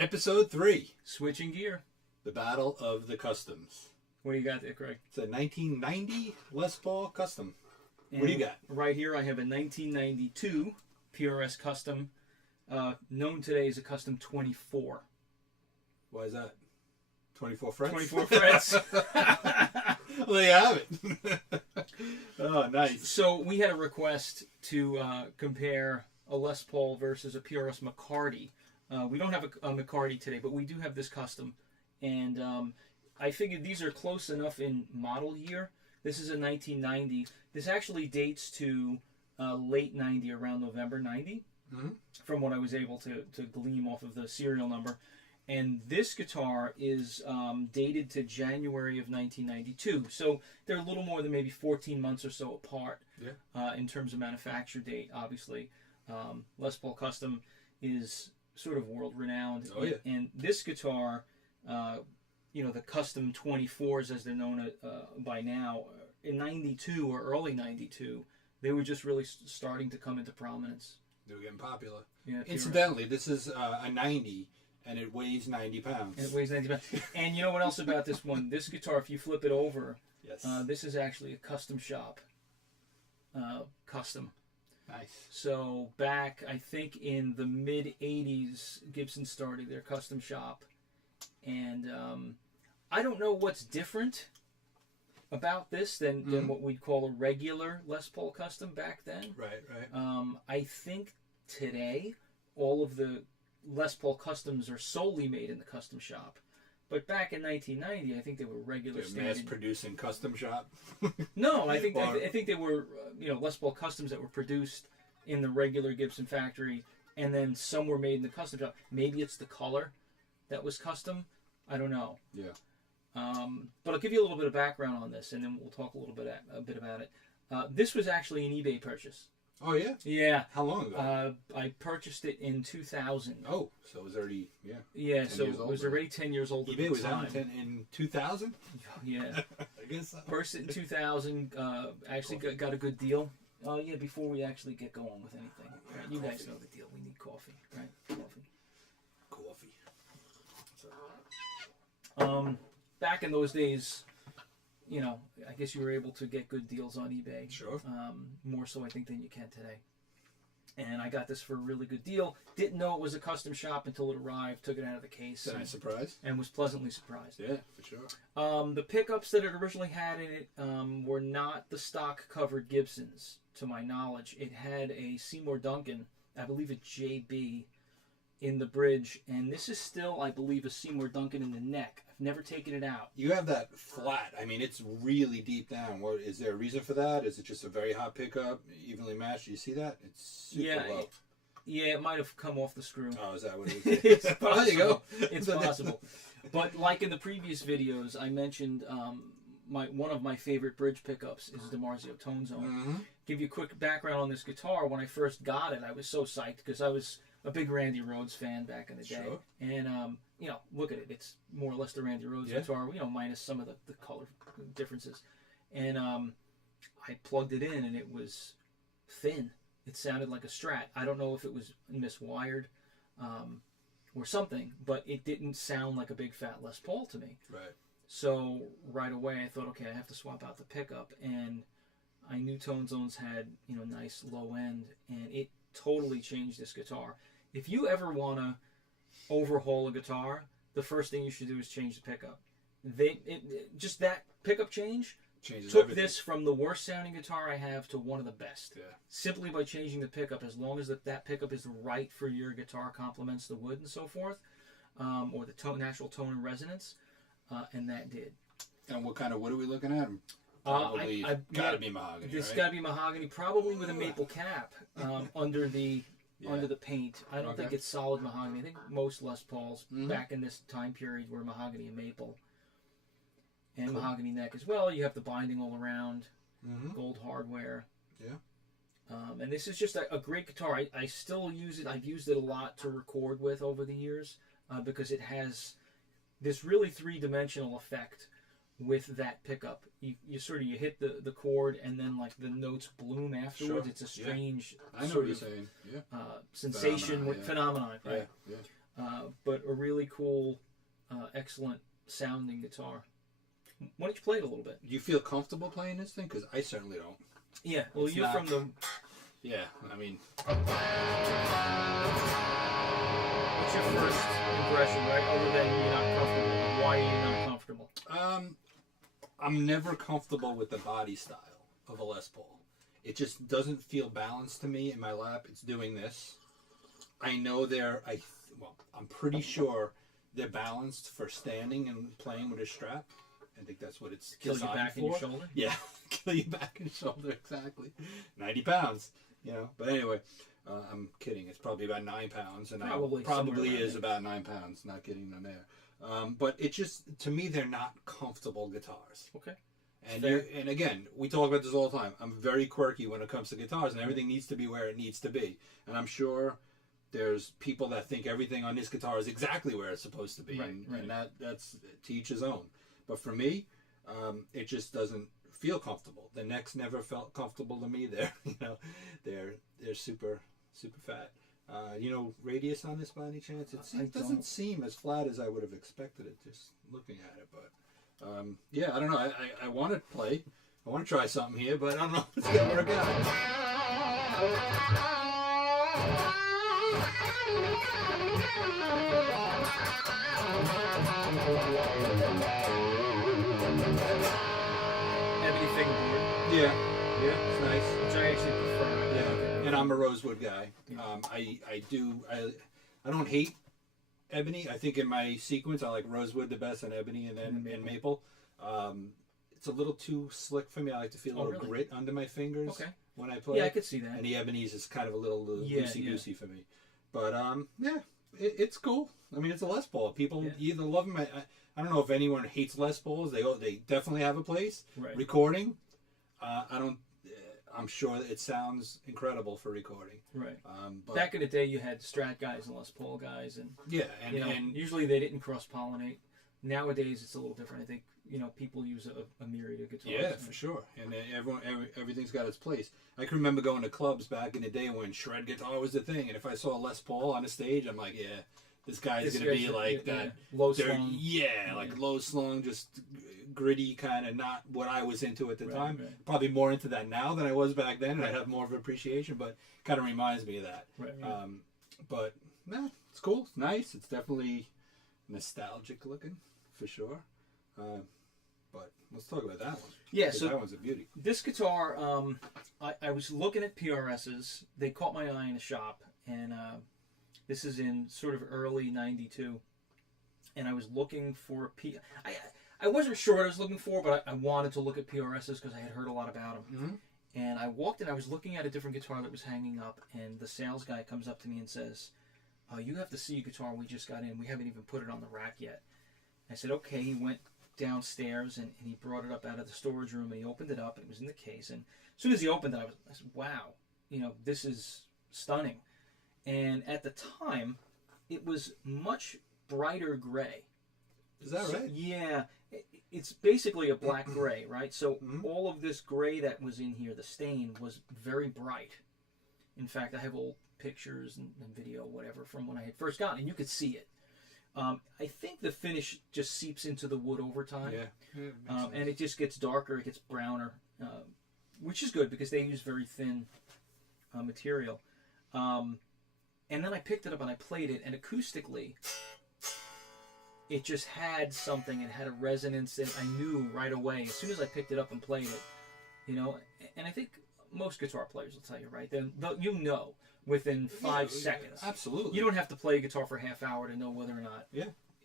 Episode 3. Switching gear. The Battle of the Customs. What do you got there, Craig? It's a 1990 Les Paul Custom. What do you got? Right here I have a 1992 PRS Custom, known today as a Custom 24. Why is that? 24 frets? 24 frets. Well, there you have it. Oh, nice. So we had a request to compare a Les Paul versus a PRS McCarty. We don't have a McCarty today, but we do have this Custom. And I figured these are close enough in model year. This is a 1990. This actually dates to late 90, around November 90, from what I was able to glean off of the serial number. And this guitar is dated to January of 1992. So they're a little more than maybe 14 months or so apart in terms of manufacture date, obviously. Les Paul Custom is sort of world-renowned. Oh, yeah. And this guitar, the Custom 24s, as they're known by now, in 92 or early 92, they were just really starting to come into prominence. They were getting popular. Yeah, Incidentally, this is a 90, and it weighs 90 pounds. And it weighs 90 pounds. And you know what else about this one? This guitar, if you flip it over, Yes. this is actually a custom shop. Custom. Nice. So back, I think in the mid-80s, Gibson started their custom shop. And I don't know what's different about this than what we'd call a regular Les Paul Custom back then. Right, right. I think today all of the Les Paul Customs are solely made in the custom shop. But back in 1990, I think they were regular standard. Mass-producing custom shop? No, I think they were Les Paul Customs that were produced in the regular Gibson factory, and then some were made in the custom shop. Maybe it's the color that was custom. I don't know. Yeah. But I'll give you a little bit of background on this, and then we'll talk a little bit about it. This was actually an eBay purchase. Oh, yeah? Yeah. How long ago? I purchased it in 2000. Oh, so it was already, Yeah, so it was already 10 years old at the eBay was time. out in 2000? Yeah. I guess so. Purchased it in 2000. Actually got a good deal. Yeah, before we actually get going with anything. Right? You guys know the deal. We need coffee, right? Coffee. Back in those days, I guess you were able to get good deals on eBay. Sure. More so, I think, than you can today. And I got this for a really good deal. Didn't know it was a custom shop until it arrived. Took it out of the case. Nice surprise. And was pleasantly surprised. Yeah, for sure. The pickups that it originally had in it were not the stock covered Gibsons, to my knowledge. It had a Seymour Duncan, I believe a JB, in the bridge, and this is still, I believe, a Seymour Duncan in the neck. I've never taken it out. You have that flat. I mean, it's really deep down. What is there a reason for that? Is it just a very hot pickup, evenly matched? Do you see that? It's super low. Yeah, it might have come off the screw. Oh, is that what it is? It's possible. There you go. It's possible. But like in the previous videos, I mentioned one of my favorite bridge pickups is the DiMarzio Tone Zone. Give you a quick background on this guitar. When I first got it, I was so psyched because I was a big Randy Rhoads fan back in the day. Sure. And, look at it. It's more or less the Randy Rhoads guitar, minus some of the color differences. And I plugged it in, and it was thin. It sounded like a Strat. I don't know if it was miswired or something, but it didn't sound like a big fat Les Paul to me. Right. So right away I thought, okay, I have to swap out the pickup. And I knew Tone Zones had, nice low end, and it totally changed this guitar. If you ever want to overhaul a guitar, the first thing you should do is change the pickup. Just that pickup change Changes took everything. this from the worst sounding guitar I have to one of the best. Yeah. Simply by changing the pickup, as long as that pickup is right for your guitar, complements the wood and so forth, or the natural tone and resonance, and that did. And what kind of wood are we looking at? Probably got to be mahogany. This right? got to be mahogany, probably with a maple cap under the paint. I don't think it's solid mahogany. I think most Les Pauls back in this time period were mahogany and maple. And mahogany neck as well. You have the binding all around, gold hardware. Yeah. And this is just a great guitar. I still use it. I've used it a lot to record with over the years because it has this really three-dimensional effect with that pickup. You hit the chord and then like the notes bloom afterwards. Sure. It's a strange I know what you're saying. Yeah. sensation, phenomenon, right? Yeah. but a really cool, excellent sounding guitar. Why don't you play it a little bit? Do you feel comfortable playing this thing? Because I certainly don't. Yeah, well, It's you're not- from the... Yeah, I mean, What's your first impression, right? Other than you're not comfortable. Why are you not comfortable? I'm never comfortable with the body style of a Les Paul. It just doesn't feel balanced to me in my lap. It's doing this. I know I'm pretty sure they're balanced for standing and playing with a strap. I think that's what it's Kill your designed back for. and your shoulder? Yeah, kill your back and shoulder, exactly. 90 pounds, But anyway, I'm kidding. It's probably about 9 pounds, and probably is about 9 pounds. Not getting them there. But it just, to me, they're not comfortable guitars. Okay. And again, we talk about this all the time. I'm very quirky when it comes to guitars, and everything needs to be where it needs to be. And I'm sure there's people that think everything on this guitar is exactly where it's supposed to be, and that's to each his own. But for me, it just doesn't feel comfortable. The necks never felt comfortable to me. They're super fat. Radius on this by any chance? It doesn't seem as flat as I would have expected it just looking at it. But I don't know. I want to play. I want to try something here, but I don't know if it's gonna work out. Ebony fingerboard. Yeah, it's nice. Which I actually prefer. Yeah, and I'm a rosewood guy. I don't hate ebony. I think in my sequence, I like rosewood the best, and ebony, and then and maple. It's a little too slick for me. I like to feel a little grit under my fingers when I play. Yeah, I could see that. And the ebony's is kind of a little loosey-goosey for me. But it's cool. I mean, it's a Les Paul. People either love them. I don't know if anyone hates Les Pauls. They definitely have a place. Right. Recording, I'm sure that it sounds incredible for recording. Right. But back in the day, you had Strat guys and Les Paul guys, and and usually they didn't cross pollinate. Nowadays, it's a little different. I think people use a myriad of guitars. Yeah, for sure. And everything's got its place. I can remember going to clubs back in the day when shred guitar was the thing, and if I saw a Les Paul on the stage, I'm like, yeah, this guy's gonna be like that low slung. Yeah, like low slung, just gritty kind of, not what I was into at the time. Right. Probably more into that now than I was back then, and I'd have more of an appreciation, but kind of reminds me of that. Right. But it's cool. It's nice. It's definitely nostalgic looking for sure. But let's talk about that one. Yeah, so that one's a beauty. This guitar, I was looking at PRSs. They caught my eye in a shop, and this is in sort of early '92. And I was looking for I wasn't sure what I was looking for, but I wanted to look at PRSs because I had heard a lot about them. Mm-hmm. And I walked in. I was looking at a different guitar that was hanging up, and the sales guy comes up to me and says, "You have to see a guitar we just got in. We haven't even put it on the rack yet." I said, "Okay." He went downstairs and he brought it up out of the storage room, and he opened it up, and it was in the case. And as soon as he opened it, I said, "Wow, this is stunning." And at the time, it was much brighter gray. Is that right? Yeah. It's basically a black gray, right? So all of this gray that was in here, the stain, was very bright. In fact, I have old pictures and video, whatever, from when I had first gotten it, and you could see it. I think the finish just seeps into the wood over time. Yeah. And it just gets darker, it gets browner, which is good because they use very thin material. And then I picked it up and I played it, and acoustically, it just had something. It had a resonance that I knew right away as soon as I picked it up and played it. And I think most guitar players will tell you, right? Then within 5 seconds. Absolutely. You don't have to play a guitar for a half hour to know whether or not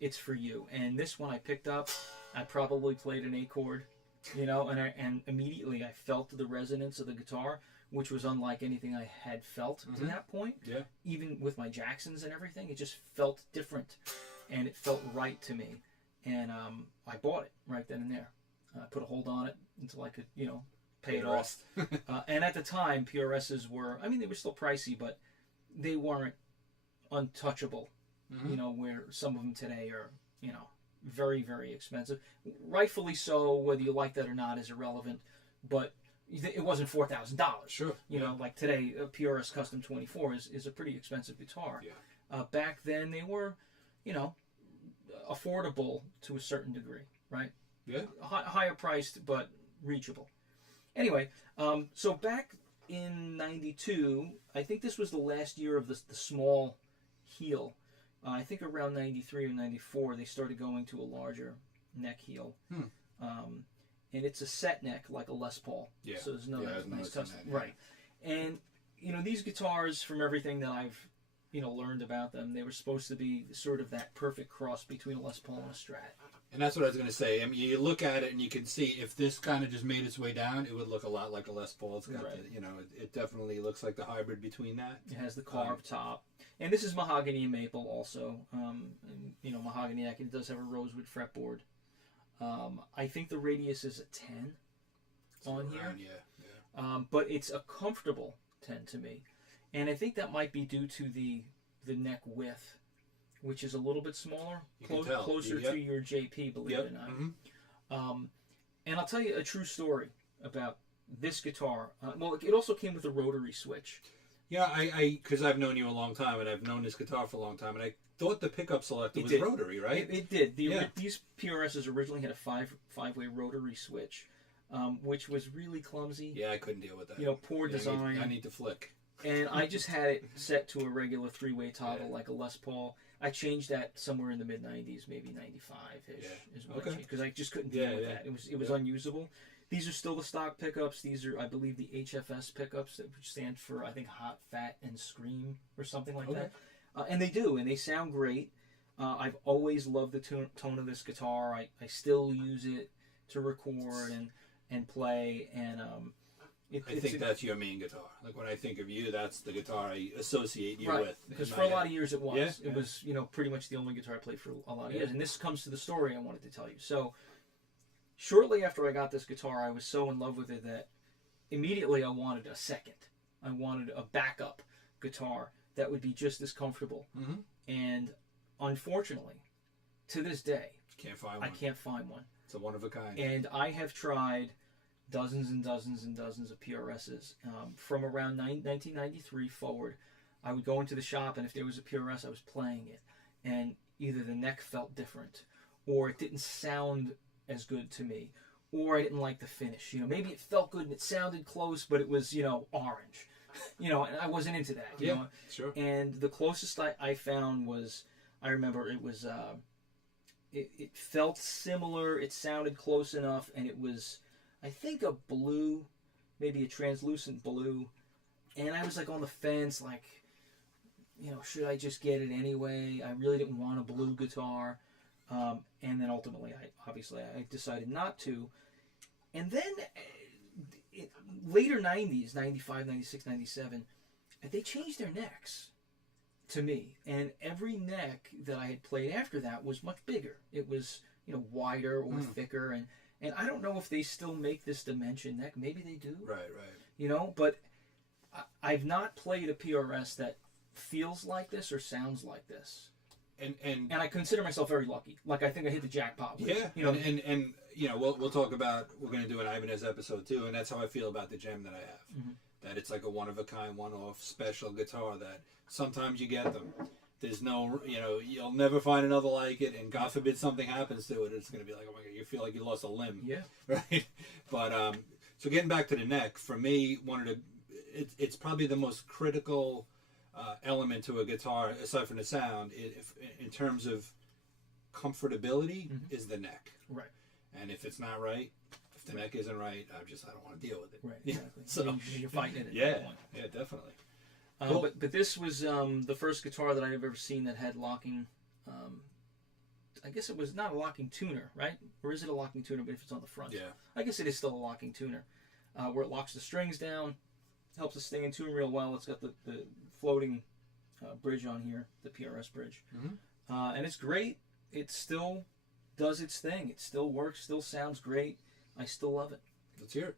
it's for you. And this one I picked up, I probably played an A chord, and immediately I felt the resonance of the guitar, which was unlike anything I had felt to that point. Yeah. Even with my Jacksons and everything, it just felt different, and it felt right to me. And I bought it right then and there. I put a hold on it until I could, pay it off. And at the time, PRSs were, they were still pricey, but they weren't untouchable, where some of them today are, very, very expensive. Rightfully so, whether you like that or not is irrelevant, but it wasn't $4,000. Sure. Like today, a PRS Custom 24 is a pretty expensive guitar. Yeah. Back then, they were, you know, affordable to a certain degree, right? Yeah. Higher priced, but reachable. Anyway, so back in '92, I think this was the last year of the small heel. I think around '93 or '94, they started going to a larger neck heel. And it's a set neck like a Les Paul. Yeah. So there's no nice custom. That, yeah. Right. And, you know, these guitars, from everything that I've, you know, learned about them, they were supposed to be sort of that perfect cross between a Les Paul and a Strat. And that's what I was going to say. I mean, you look at it and you can see if this kind of just made its way down, it would look a lot like a Les Paul. It's got Right. the, you know, it definitely looks like the hybrid between that. It has the carved top. And this is mahogany and maple also. And, you know, mahogany neck. It does have a rosewood fretboard. I think the radius is a 10 on here. Yeah. But it's a comfortable 10 to me. And I think that might be due to the neck width, which is a little bit smaller, closer to your JP, believe it or not. Mm-hmm. And I'll tell you a true story about this guitar. Well, it also came with a rotary switch. Yeah, because I've known you a long time, and I've known this guitar for a long time, and I thought the pickup selector was rotary, right? It did. These PRSs originally had a five-way rotary switch, which was really clumsy. Yeah, I couldn't deal with that. You know, poor design. I need to flick. And I just had it set to a regular three-way toggle like a Les Paul. I changed that somewhere in the mid-90s, maybe 95-ish is what I changed, because I just couldn't deal with that. It was unusable. These are still the stock pickups. These are, I believe, the HFS pickups, which stand for, I think, Hot, Fat, and Scream or something like that. And they do, and they sound great. I've always loved the tone of this guitar. I still use it to record and play, and I think that's your main guitar. Like when I think of you, that's the guitar I associate you with. Because for a lot of years it was. It was, you know, pretty much the only guitar I played for a lot of years. And this comes to the story I wanted to tell you. So, shortly after I got this guitar, I was so in love with it that immediately I wanted a second. I wanted a backup guitar that would be just as comfortable. Mm-hmm. And unfortunately, to this day, I can't find one. It's a one of a kind. And I have tried dozens and dozens and dozens of PRSs. From around 1993 forward, I would go into the shop, and if there was a PRS, I was playing it. And either the neck felt different, or it didn't sound as good to me, or I didn't like the finish. You know, maybe it felt good and it sounded close, but it was, you know, orange. You know, and I wasn't into that. You know? Sure. And the closest I found was, I remember it was, it felt similar, it sounded close enough, and it was, I think, a blue, maybe a translucent blue. And I was like on the fence, like, you know, should I just get it anyway? I really didn't want a blue guitar. And then ultimately, I decided not to. And then later 90s, 95, 96, 97, they changed their necks to me. And every neck that I had played after that was much bigger. It was, you know, wider or thicker. And I don't know if they still make this dimension neck. Maybe they do. Right. You know, but I've not played a PRS that feels like this or sounds like this. And I consider myself very lucky. Like, I think I hit the jackpot with it. You know, and you know, we'll talk about, we're going to do an Ibanez episode too, and that's how I feel about the gem that I have. Mm-hmm. That it's like a one-of-a-kind, one-off special guitar that sometimes you get them. There's no, you know, you'll never find another like it, and God forbid something happens to it, it's going to be like, oh my God, you feel like you lost a limb. Yeah. Right? But, so getting back to the neck, for me, it's probably the most critical element to a guitar, aside from the sound, in terms of comfortability, is the neck. Right. And if it's not right, if the neck isn't right, I don't want to deal with it. Right, exactly. So you're fighting it at yeah, that point. Yeah, definitely. Cool. But this was the first guitar that I've ever seen that had locking. I guess it was not a locking tuner, right? Or is it a locking tuner? But if it's on the front, Yeah. I guess it is still a locking tuner, where it locks the strings down, helps us stay in tune real well. It's got the floating bridge on here, the PRS bridge, and it's great. It still does its thing. It still works. Still sounds great. I still love it. Let's hear it.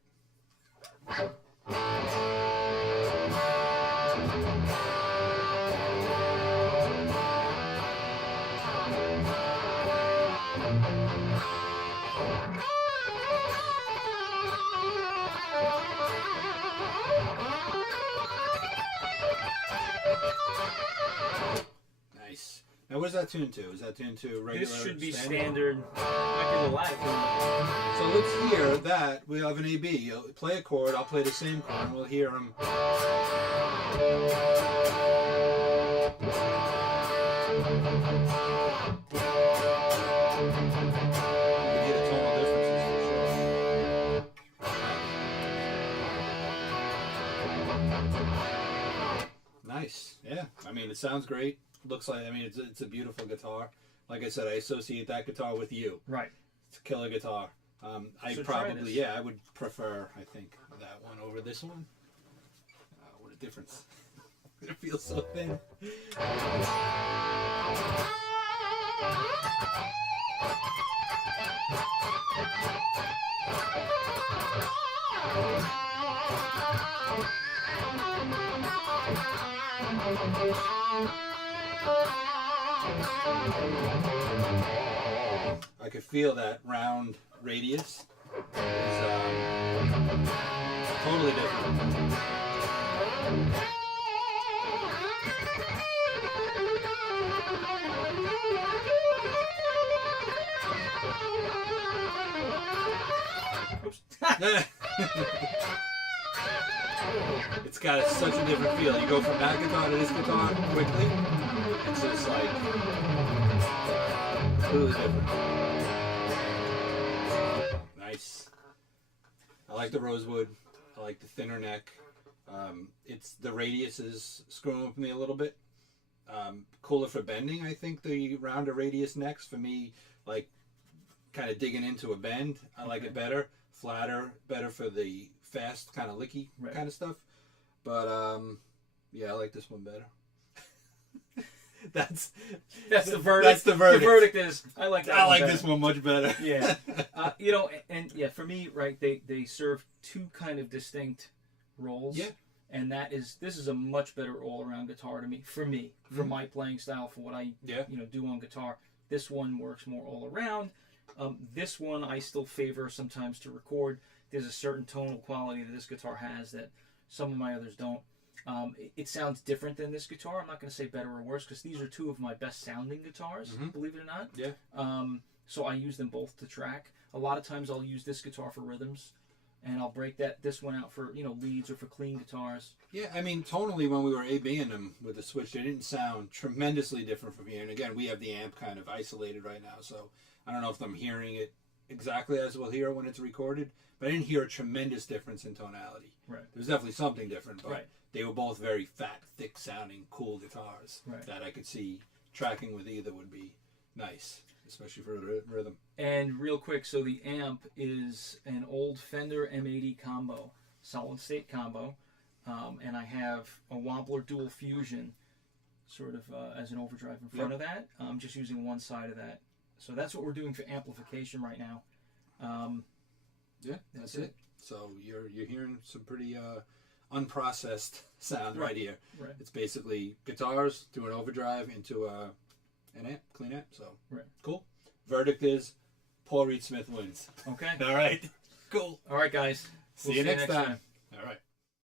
Now, what's that tuned to? Is that tuned to regular? This should be standard. Might be the latitude. So let's hear that. We have an AB. You'll play a chord. I'll play the same chord, and we'll hear them. Nice. Yeah. I mean, it sounds great. Looks like, I mean, it's a beautiful guitar. Like I said, I associate that guitar with you. Right. It's a killer guitar. I So probably, yeah, I would prefer, I think, that one over this one. What a difference. It feels so thin. I could feel that round radius is totally different. Oops. It's got such a different feel. You go from that guitar to this guitar quickly. It's just like completely different. Nice. I like the rosewood. I like the thinner neck. It's the radius is screwing with me a little bit. Cooler for bending, I think. The rounder radius necks for me, like kind of digging into a bend. I like it better. Flatter, better for the fast kind of licky kind of stuff. But yeah, I like this one better. That's the verdict. That's the verdict. The verdict is I like that. I one like better. this one much better. Yeah, you know, and yeah, for me, right? They serve two kind of distinct roles. Yeah. And this is a much better all around guitar to me. For me, for my playing style, for what I do on guitar. This one works more all around. This one I still favor sometimes to record. There's a certain tonal quality that this guitar has that some of my others don't. It sounds different than this guitar. I'm not going to say better or worse because these are two of my best sounding guitars, believe it or not. Yeah. So I use them both to track. A lot of times I'll use this guitar for rhythms, and I'll break this one out for leads or for clean guitars. Yeah, I mean, tonally, when we were A-Bing them with the switch, they didn't sound tremendously different from here. And again, we have the amp kind of isolated right now, so I don't know if I'm hearing it exactly as we'll hear when it's recorded, but I didn't hear a tremendous difference in tonality. Right. There's definitely something different, but they were both very fat, thick-sounding, cool guitars that I could see tracking with either would be nice, especially for rhythm. And real quick, so the amp is an old Fender M80 combo, solid-state combo, and I have a Wobbler Dual Fusion sort of as an overdrive in front of that. I'm just using one side of that. So that's what we're doing for amplification right now. Yeah, that's it. So you're hearing some pretty unprocessed sound right here. Right. It's basically guitars through an overdrive into an amp, clean amp. So cool. Verdict is Paul Reed Smith wins. Okay. All right. Cool. All right, guys. See you next time. All right.